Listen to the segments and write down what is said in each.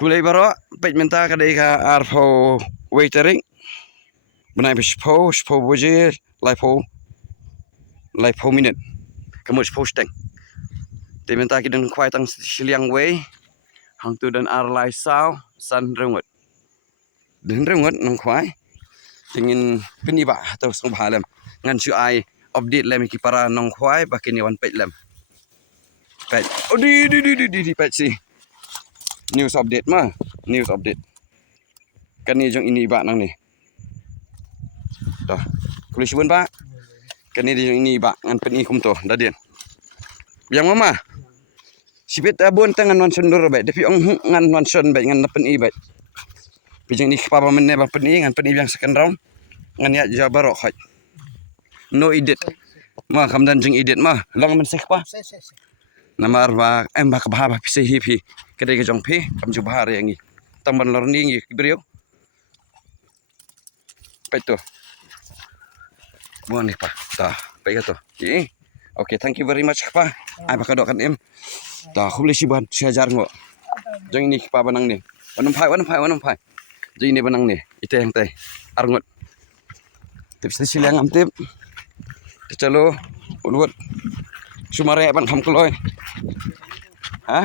Kulay baro, pet menta kadai ka arfo waitering. Benai bespo, spo boje, laipo minute. Kamu spo steng. Te menta ki den kwai tang siliang wei. Hang tu dan ar lai sao, san rengut. Den rengut nang kwai. Tingin peniba atau song balam. Ngan su ai update lem ki para nang kwai bakini wan pet lem. Pet. Oh di pet si. News update mah, news update. Kan ni jong ini ba nang ni. Dah. Kulis bun ba. Kan ni jong ini ba ngan pen ni kum to dadien. Yang mama. Sibet abun tangan wan sundur ba. Depi ong ngan wan sun ba ngan pen i ba. Pijang ni papa men ba pen i ngan pen i yang second round. Ngan ya jabarok haj. No edit. Ma kamdan jeng edit ma. Lang men sek pa. Namar ba em ba kabah ba pisi hi kedai ke jong pi kam ju bahar yang ni. Tamban lor ni ngi beriau. Peto. Buang ni pa. Tah, baik to. Okay, thank you very much pa. Ai ba kadok kan em. Tah, aku boleh siban siajar ngo. Jong ini pa banang ni. Wanam pai. Jong ini banang ni. Ite yang teh. Arngot. Tips silang am tip. Chalo unut. Sumare ban kham kloy. Ha?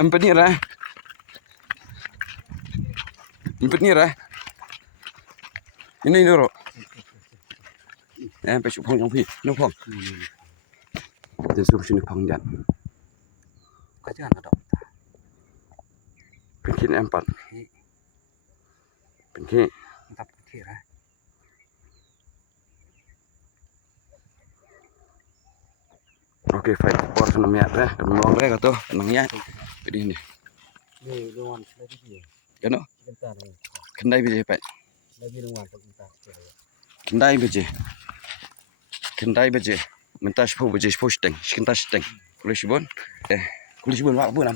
Em penir ah. Penir ah. Ini nuro. Emไปชุบพงจงพี่นุพงจะสุบชุบพงยันก็จะกระดอกเป็นขี้แอมปัดเป็นขี้ตับขี้ไรโอเคไฟปอดขนมยัดเลยขนมลองเลยก็ตัวขนมยัดไปดีนี่นี่รางวัลได้ที่กี่กันเนาะขึ้นได้ไปจีไปได้ที่รางวัลตกตาขึ้นได้ไปจีKendai baje, mentas pu baje posteng, kentas teng. Kulis bon, kulis bon wa bon.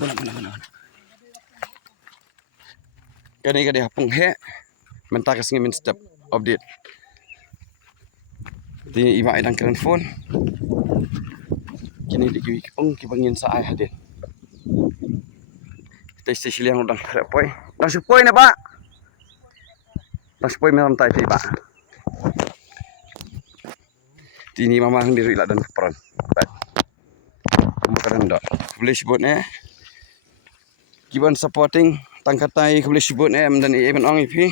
Kani kade hapung he, mentas kasing min step update. Di iba idang keren phone. Kini di ki bangin sa ai hadir. Tes siliang udang poi. Dang supoi na ba? Dang supoi meram tai tiba. Tini mama hang diri lah dan peran. Baik. Bukan dak. Boleh sebut Given supporting tangkatai boleh sebut dan even ong ipi.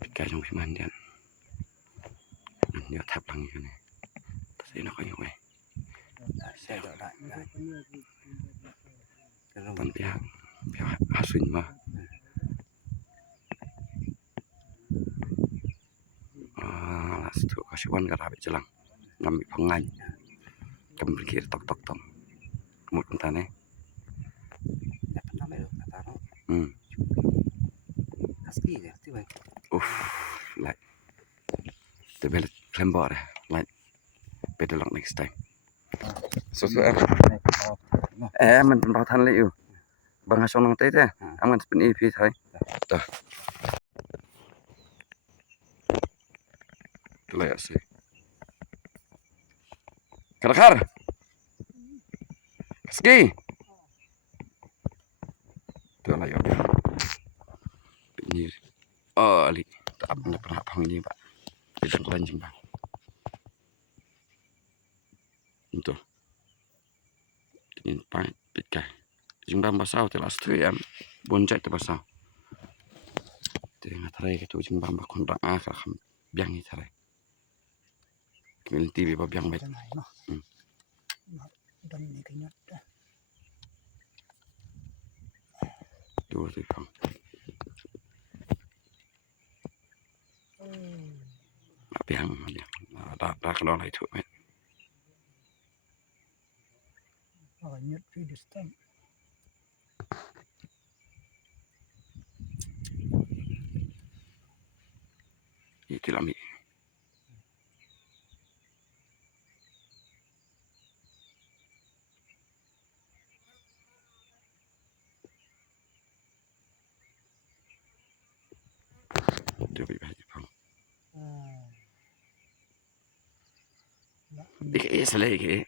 Pikai jong piman dia. Dia tap lang ni. Saya nak kau wei. Saya dak dak. Kan pihak asun mah. Stu kasiwan ka rabi jelang nami pangan kembali tok kemut pentane ya pentane taro aski ya tiba like the bel klembor like better luck next time soมันเป็นทันเลยอยู่บางช่วงนองเต้มันเป็น EP ไทยต่อTulay asi. Karakar. Ski. Tulay abi. Pinir. Oh, ali. Tak pernah pang ini, Pak. Tidak lanjing, Pak. Untuk. Ini Pak pikai. Jembam basau telas tu ya. Boncet tu basau. Tengah tarai ke tu jembam bakon dak akam biang ni tarai. Community ba biang bet. Dan ni kenyat dah. Dua tu kang. Biang dia. Dah kalau lai tu bet. Nyat pi distan. Itu lami. Dia bagi pang. Dik selai ke.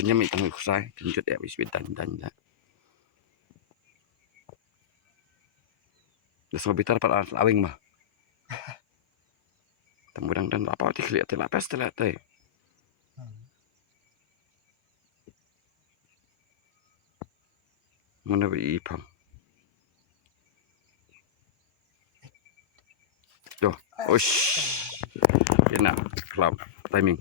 Kanya may tangoy ko sa tunjut ya wis dan da. Dah semua bitar pada lawing mah. Tambudang dan apa ti kliat la peste la te. Mana bi ipam. Yo, osh. Enak, klap timing.